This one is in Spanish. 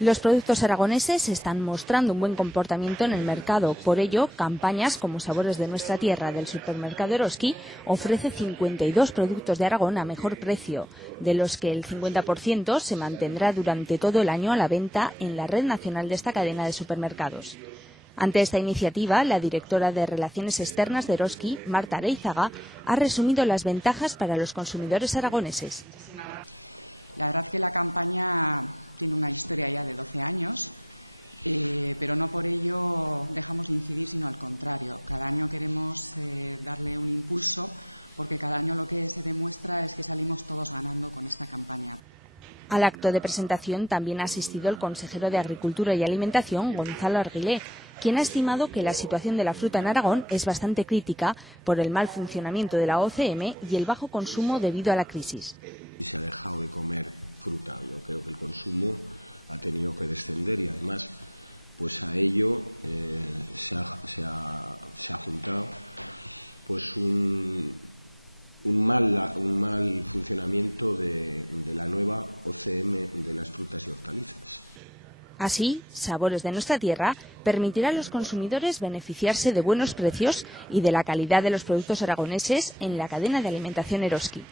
Los productos aragoneses están mostrando un buen comportamiento en el mercado. Por ello, campañas como Sabores de nuestra tierra del supermercado Eroski ofrece 52 productos de Aragón a mejor precio, de los que el 50% se mantendrá durante todo el año a la venta en la red nacional de esta cadena de supermercados. Ante esta iniciativa, la directora de Relaciones Externas de Eroski, Marta Areizaga, ha resumido las ventajas para los consumidores aragoneses. Al acto de presentación también ha asistido el consejero de Agricultura y Alimentación, Gonzalo Arguilé, quien ha estimado que la situación de la fruta en Aragón es bastante crítica por el mal funcionamiento de la OCM y el bajo consumo debido a la crisis. Así, Sabores de nuestra tierra permitirá a los consumidores beneficiarse de buenos precios y de la calidad de los productos aragoneses en la cadena de alimentación Eroski.